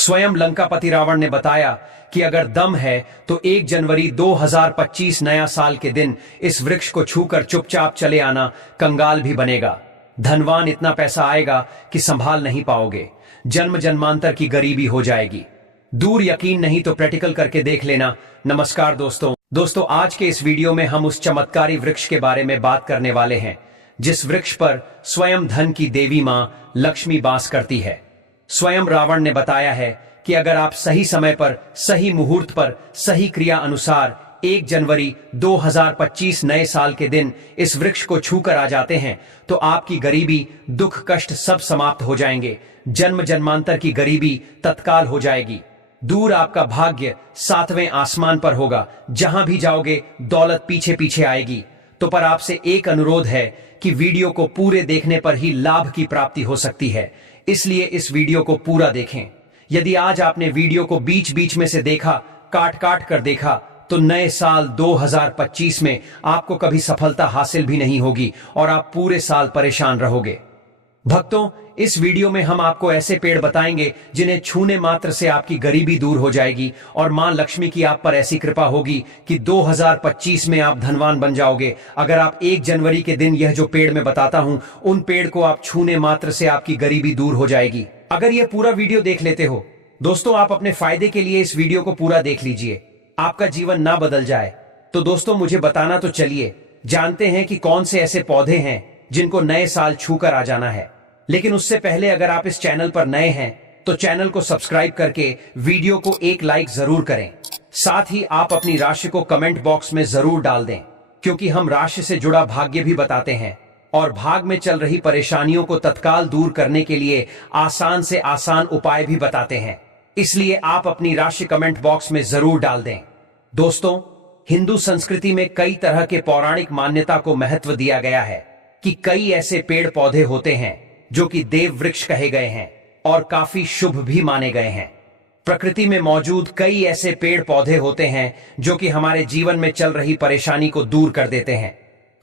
स्वयं लंकापति रावण ने बताया कि अगर दम है तो 1 जनवरी 2025 नया साल के दिन इस वृक्ष को छूकर चुपचाप चले आना, कंगाल भी बनेगा। धनवान इतना पैसा आएगा कि संभाल नहीं पाओगे, जन्म जन्मांतर की गरीबी हो जाएगी। दूर यकीन नहीं तो प्रैक्टिकल करके देख लेना। नमस्कार दोस्तों, आज के इस वीडियो में हम उस चमत्कारी वृक्ष के बारे में बात करने वाले हैं जिस वृक्ष पर स्वयं धन की देवी मां लक्ष्मी वास करती है। स्वयं रावण ने बताया है कि अगर आप सही समय पर, सही मुहूर्त पर, सही क्रिया अनुसार 1 जनवरी 2025 नए साल के दिन इस वृक्ष को छूकर आ जाते हैं तो आपकी गरीबी, दुख, कष्ट सब समाप्त हो जाएंगे। जन्म जन्मांतर की गरीबी तत्काल हो जाएगी। दूर आपका भाग्य 7वें आसमान पर होगा। जहां भी जाओगे दौलत पीछे पीछे आएगी। तो पर आपसे एक अनुरोध है कि वीडियो को पूरे देखने पर ही लाभ की प्राप्ति हो सकती है, इसलिए इस वीडियो को पूरा देखें। यदि आज आपने वीडियो को बीच बीच में से देखा, काट काट कर देखा, तो नए साल 2025 में आपको कभी सफलता हासिल भी नहीं होगी और आप पूरे साल परेशान रहोगे। भक्तों, इस वीडियो में हम आपको ऐसे पेड़ बताएंगे जिन्हें छूने मात्र से आपकी गरीबी दूर हो जाएगी और मां लक्ष्मी की आप पर ऐसी कृपा होगी कि 2025 में आप धनवान बन जाओगे। अगर आप 1 जनवरी के दिन यह जो पेड़ मैं बताता हूं, उन पेड़ को आप छूने मात्र से आपकी गरीबी दूर हो जाएगी। अगर यह पूरा वीडियो देख लेते हो दोस्तों, आप अपने फायदे के लिए इस वीडियो को पूरा देख लीजिए, आपका जीवन ना बदल जाए। तो दोस्तों, मुझे बताना तो चलिए, जानते हैं कि कौन से ऐसे पौधे हैं जिनको नए साल छूकर आ जाना है। लेकिन उससे पहले अगर आप इस चैनल पर नए हैं तो चैनल को सब्सक्राइब करके वीडियो को एक लाइक जरूर करें। साथ ही आप अपनी राशि को कमेंट बॉक्स में जरूर डाल दें, क्योंकि हम राशि से जुड़ा भाग्य भी बताते हैं और भाग में चल रही परेशानियों को तत्काल दूर करने के लिए आसान से आसान उपाय भी बताते हैं। इसलिए आप अपनी राशि कमेंट बॉक्स में जरूर डाल दें। दोस्तों, हिंदू संस्कृति में कई तरह के पौराणिक मान्यता को महत्व दिया गया है कि कई ऐसे पेड़ पौधे होते हैं जो कि देव वृक्ष कहे गए हैं और काफी शुभ भी माने गए हैं। प्रकृति में मौजूद कई ऐसे पेड़ पौधे होते हैं जो कि हमारे जीवन में चल रही परेशानी को दूर कर देते हैं।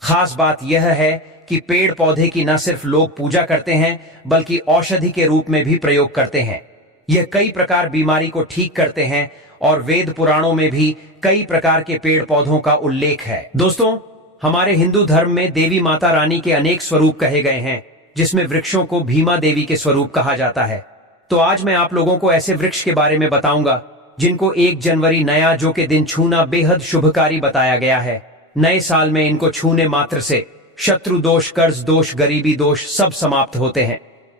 खास बात यह है कि पेड़ पौधे की न सिर्फ लोग पूजा करते हैं बल्कि औषधि के रूप में भी प्रयोग करते हैं। यह कई प्रकार बीमारी को ठीक करते हैं और वेद पुराणों में भी कई प्रकार के पेड़ पौधों का उल्लेख है। दोस्तों, हमारे हिंदू धर्म में देवी माता रानी के अनेक स्वरूप कहे गए हैं, जिसमें वृक्षों को भीमा देवी के स्वरूप कहा जाता है। तो आज मैं आप लोगों को ऐसे वृक्ष के बारे में बताऊंगा जिनको 1 जनवरी नया जो के दिन छूना बेहद शुभकारी बताया गया है। नए साल में इनको छूने मात्र से शत्रु दोष, कर्ज दोष, गरीबी दोष सब समाप्त होते हैं।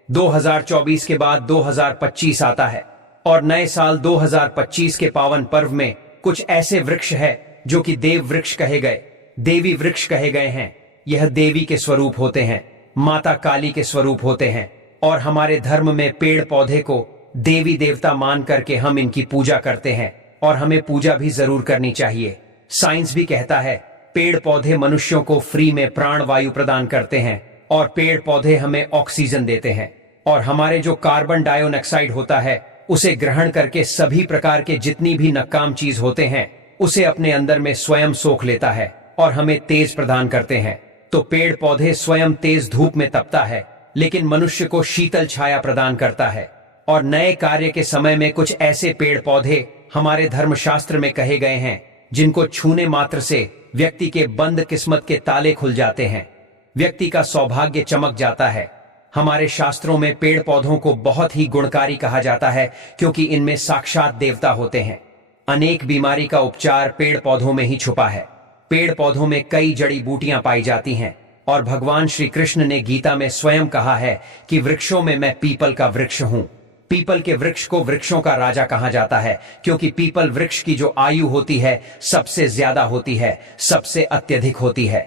2024 के बाद 2025 आता है और नए साल 2025 के पावन पर्व में कुछ ऐसे वृक्ष है जो कि देव वृक्ष कहे गए, देवी वृक्ष कहे गए हैं। यह देवी के स्वरूप होते हैं, माता काली के स्वरूप होते हैं और हमारे धर्म में पेड़ पौधे को देवी देवता मान करके हम इनकी पूजा करते हैं और हमें पूजा भी जरूर करनी चाहिए। साइंस भी कहता है पेड़ पौधे मनुष्यों को फ्री में प्राण वायु प्रदान करते हैं और पेड़ पौधे हमें ऑक्सीजन देते हैं और हमारे जो कार्बन डाइऑक्साइड होता है उसे ग्रहण करके सभी प्रकार के जितनी भी नकाम चीज होते हैं उसे अपने अंदर में स्वयं सोख लेता है और हमें तेज प्रदान करते हैं। तो पेड़ पौधे स्वयं तेज धूप में तपता है लेकिन मनुष्य को शीतल छाया प्रदान करता है। और नए कार्य के समय में कुछ ऐसे पेड़ पौधे हमारे धर्मशास्त्र में कहे गए हैं जिनको छूने मात्र से व्यक्ति के बंद किस्मत के ताले खुल जाते हैं, व्यक्ति का सौभाग्य चमक जाता है। हमारे शास्त्रों में पेड़ पौधों को बहुत ही गुणकारी कहा जाता है क्योंकि इनमें साक्षात देवता होते हैं। अनेक बीमारी का उपचार पेड़ पौधों में ही छुपा है। पेड़ पौधों में कई जड़ी बूटियां पाई जाती हैं और भगवान श्री कृष्ण ने गीता में स्वयं कहा है कि वृक्षों में मैं पीपल का वृक्ष हूं। पीपल के वृक्ष को वृक्षों का राजा कहा जाता है क्योंकि पीपल वृक्ष की जो आयु होती है सबसे ज्यादा होती है, सबसे अत्यधिक होती है।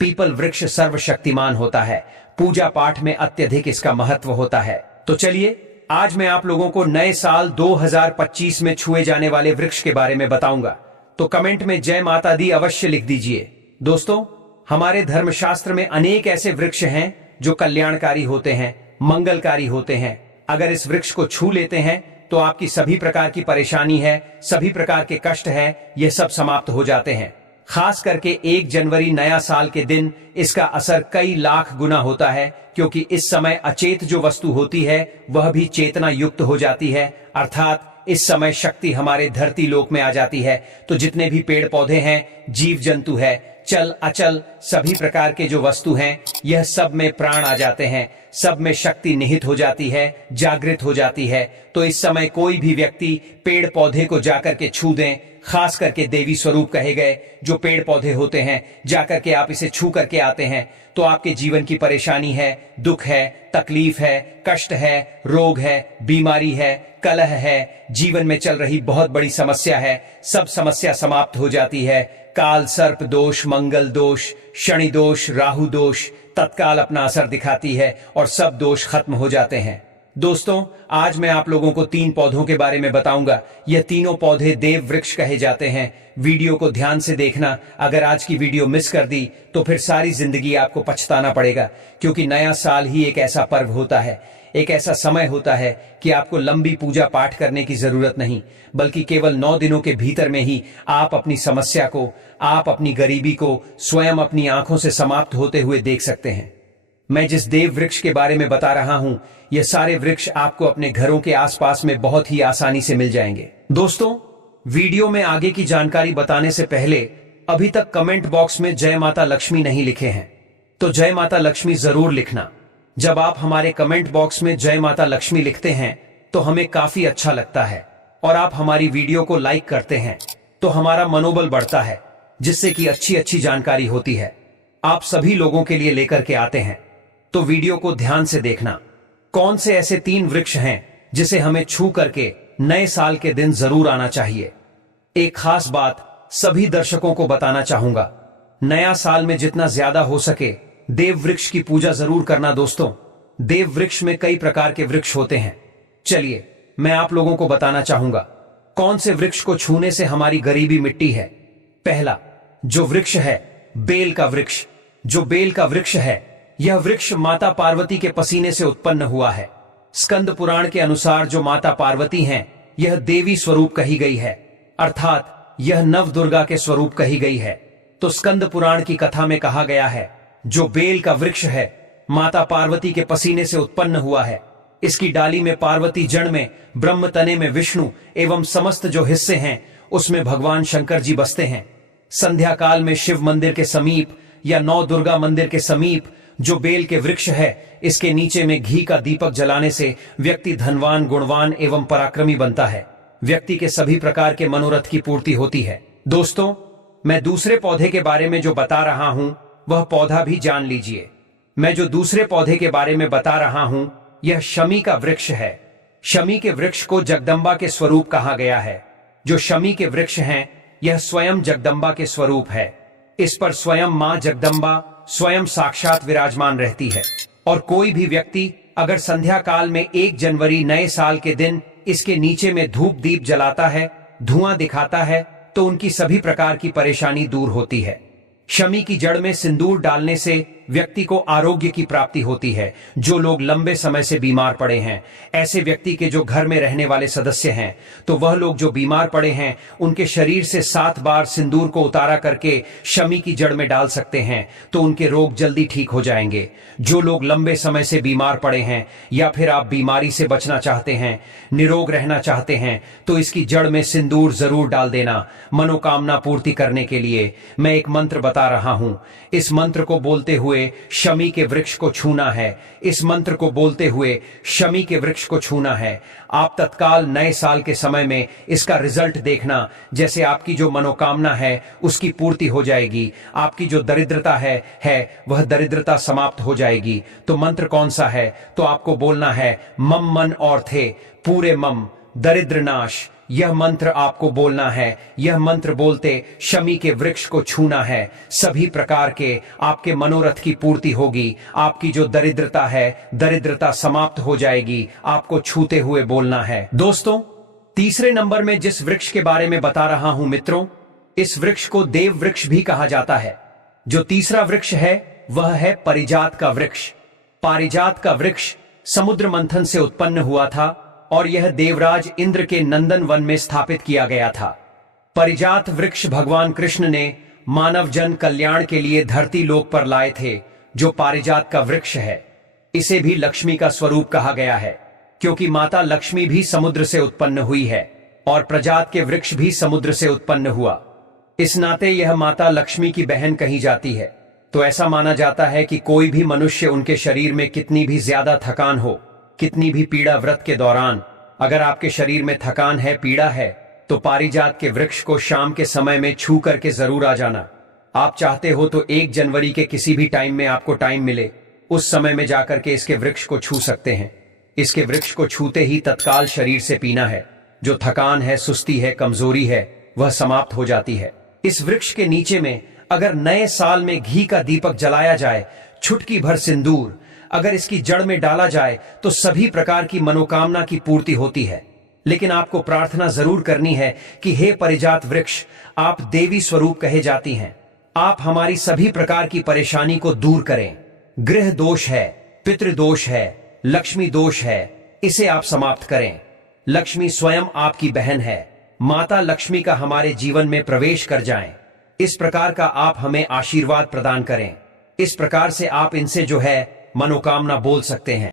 पीपल वृक्ष सर्वशक्तिमान होता है, पूजा पाठ में अत्यधिक इसका महत्व होता है। तो चलिए, आज मैं आप लोगों को नए साल 2025 में छुए जाने वाले वृक्ष के बारे में बताऊंगा। तो कमेंट में जय माता दी अवश्य लिख दीजिए। दोस्तों, हमारे धर्मशास्त्र में अनेक ऐसे वृक्ष हैं जो कल्याणकारी होते हैं, मंगलकारी होते हैं। अगर इस वृक्ष को छू लेते हैं तो आपकी सभी प्रकार की परेशानी है, सभी प्रकार के कष्ट है, ये सब समाप्त हो जाते हैं। खास करके 1 जनवरी नया साल के दिन इसका असर कई लाख गुना होता है, क्योंकि इस समय अचेत जो वस्तु होती है वह भी चेतना युक्त हो जाती है, अर्थात इस समय शक्ति हमारे धरती लोक में आ जाती है। तो जितने भी पेड़ पौधे हैं, जीव जंतु है, चल अचल सभी प्रकार के जो वस्तु हैं, यह सब में प्राण आ जाते हैं, सब में शक्ति निहित हो जाती है, जागृत हो जाती है। तो इस समय कोई भी व्यक्ति पेड़ पौधे को जाकर के छू दें, खास करके देवी स्वरूप कहे गए जो पेड़ पौधे होते हैं, जाकर के आप इसे छू करके आते हैं तो आपके जीवन की परेशानी है, दुख है, तकलीफ है, कष्ट है, रोग है, बीमारी है, कलह है, जीवन में चल रही बहुत बड़ी समस्या है, सब समस्या समाप्त हो जाती है। काल सर्प दोष, मंगल दोष, शनि दोष, राहु दोष तत्काल अपना असर दिखाती है और सब दोष खत्म हो जाते हैं। दोस्तों, आज मैं आप लोगों को 3 पौधों के बारे में बताऊंगा। यह तीनों पौधे देव वृक्ष कहे जाते हैं। वीडियो को ध्यान से देखना। अगर आज की वीडियो मिस कर दी तो फिर सारी जिंदगी आपको पछताना पड़ेगा, क्योंकि नया साल ही एक ऐसा पर्व होता है, एक ऐसा समय होता है कि आपको लंबी पूजा पाठ करने की जरूरत नहीं, बल्कि केवल 9 दिनों के भीतर में ही आप अपनी समस्या को, आप अपनी गरीबी को स्वयं अपनी आंखों से समाप्त होते हुए देख सकते हैं। मैं जिस देव वृक्ष के बारे में बता रहा हूं, ये सारे वृक्ष आपको अपने घरों के आसपास में बहुत ही आसानी से मिल जाएंगे। दोस्तों, वीडियो में आगे की जानकारी बताने से पहले अभी तक कमेंट बॉक्स में जय माता लक्ष्मी नहीं लिखे हैं तो जय माता लक्ष्मी जरूर लिखना। जब आप हमारे कमेंट बॉक्स में जय माता लक्ष्मी लिखते हैं तो हमें काफी अच्छा लगता है, और आप हमारी वीडियो को लाइक करते हैं तो हमारा मनोबल बढ़ता है, जिससे कि अच्छी अच्छी जानकारी होती है, आप सभी लोगों के लिए लेकर के आते हैं। तो वीडियो को ध्यान से देखना। कौन से ऐसे 3 वृक्ष हैं जिसे हमें छू करके नए साल के दिन जरूर आना चाहिए। एक खास बात सभी दर्शकों को बताना चाहूंगा, नया साल में जितना ज्यादा हो सके देव वृक्ष की पूजा जरूर करना। दोस्तों, देव वृक्ष में कई प्रकार के वृक्ष होते हैं। चलिए मैं आप लोगों को बताना चाहूंगा कौन से वृक्ष को छूने से हमारी गरीबी मिटती है। पहला जो वृक्ष है, बेल का वृक्ष। जो बेल का वृक्ष है, यह वृक्ष माता पार्वती के पसीने से उत्पन्न हुआ है। स्कंद पुराण के अनुसार जो माता पार्वती हैं, यह देवी स्वरूप कही गई है, अर्थात यह नव दुर्गा के स्वरूप कही गई है। तो स्कंद पुराण की कथा में कहा गया है, जो बेल का वृक्ष है माता पार्वती के पसीने से उत्पन्न हुआ है। इसकी डाली में पार्वती, जड़ में ब्रह्म, तने में विष्णु एवं समस्त जो हिस्से हैं उसमें भगवान शंकर जी बसते हैं। संध्या काल में शिव मंदिर के समीप या 9 दुर्गा मंदिर के समीप जो बेल के वृक्ष है, इसके नीचे में घी का दीपक जलाने से व्यक्ति धनवान, गुणवान एवं पराक्रमी बनता है। व्यक्ति के सभी प्रकार के मनोरथ की पूर्ति होती है। दोस्तों, मैं दूसरे पौधे के बारे में जो बता रहा हूं वह पौधा भी जान लीजिए। मैं जो दूसरे पौधे के बारे में बता रहा हूं यह शमी का वृक्ष है। शमी के वृक्ष को जगदम्बा के स्वरूप कहा गया है। जो शमी के वृक्ष हैं, यह स्वयं जगदम्बा के स्वरूप है। इस पर स्वयं मां जगदम्बा स्वयं साक्षात विराजमान रहती है। और कोई भी व्यक्ति अगर संध्या काल में 1 जनवरी नए साल के दिन इसके नीचे में धूप दीप जलाता है, धुआं दिखाता है, तो उनकी सभी प्रकार की परेशानी दूर होती है। शमी की जड़ में सिंदूर डालने से व्यक्ति को आरोग्य की प्राप्ति होती है। जो लोग लंबे समय से बीमार पड़े हैं, ऐसे व्यक्ति के जो घर में रहने वाले सदस्य हैं, तो वह लोग जो बीमार पड़े हैं उनके शरीर से 7 बार सिंदूर को उतारा करके शमी की जड़ में डाल सकते हैं, तो उनके रोग जल्दी ठीक हो जाएंगे। जो लोग लंबे समय से बीमार पड़े हैं या फिर आप बीमारी से बचना चाहते हैं, निरोग रहना चाहते हैं, तो इसकी जड़ में सिंदूर जरूर डाल देना। मनोकामना पूर्ति करने के लिए मैं एक मंत्र बता रहा हूं। इस मंत्र को बोलते हुए शमी के वृक्ष को छूना है। इस मंत्र को बोलते हुए शमी के वृक्ष को छूना है। आप तत्काल नए साल के समय में इसका रिजल्ट देखना। जैसे आपकी जो मनोकामना है उसकी पूर्ति हो जाएगी। आपकी जो दरिद्रता है वह दरिद्रता समाप्त हो जाएगी। तो मंत्र कौन सा है? तो आपको बोलना है मम मन और थे पूरे मम दरिद्र नाश। यह मंत्र आपको बोलना है। यह मंत्र बोलते शमी के वृक्ष को छूना है। सभी प्रकार के आपके मनोरथ की पूर्ति होगी। आपकी जो दरिद्रता है, दरिद्रता समाप्त हो जाएगी। आपको छूते हुए बोलना है। दोस्तों, तीसरे नंबर में जिस वृक्ष के बारे में बता रहा हूं मित्रों, इस वृक्ष को देव वृक्ष भी कहा जाता है। जो तीसरा वृक्ष है वह है पारिजात का वृक्ष। पारिजात का वृक्ष समुद्र मंथन से उत्पन्न हुआ था और यह देवराज इंद्र के नंदन वन में स्थापित किया गया था। पारिजात वृक्ष भगवान कृष्ण ने मानव जन कल्याण के लिए धरती लोक पर लाए थे, जो पारिजात का वृक्ष है। इसे भी लक्ष्मी का स्वरूप कहा गया है, क्योंकि माता लक्ष्मी भी समुद्र से उत्पन्न हुई है और प्रजात के वृक्ष भी समुद्र से उत्पन्न हुआ। इस नाते यह माता लक्ष्मी की बहन कही जाती है। तो ऐसा माना जाता है कि कोई भी मनुष्य उनके शरीर में कितनी भी ज्यादा थकान हो, कितनी भी पीड़ा व्रत के दौरान, अगर आपके शरीर में थकान है, पीड़ा है, तो पारिजात के वृक्ष को शाम के समय में छू करके जरूर आ जाना। आप चाहते हो तो 1 जनवरी के किसी भी टाइम में आपको टाइम मिले, उस समय में जाकर के इसके वृक्ष को छू सकते हैं। इसके वृक्ष को छूते ही तत्काल शरीर से पीना है। जो थकान है, सुस्ती है, कमजोरी है, वह समाप्त हो जाती है। इस वृक्ष के नीचे में अगर नए साल में घी का दीपक जलाया जाए, छुटकी भर सिंदूर अगर इसकी जड़ में डाला जाए, तो सभी प्रकार की मनोकामना की पूर्ति होती है। लेकिन आपको प्रार्थना जरूर करनी है कि हे परिजात वृक्ष, आप देवी स्वरूप कहे जाती हैं, आप हमारी सभी प्रकार की परेशानी को दूर करें। गृह दोष है, पितृदोष है, लक्ष्मी दोष है, इसे आप समाप्त करें। लक्ष्मी स्वयं आपकी बहन है। माता लक्ष्मी का हमारे जीवन में प्रवेश कर जाएं। इस प्रकार का आप हमें आशीर्वाद प्रदान करें। इस प्रकार से आप इनसे जो है मनोकामना बोल सकते हैं।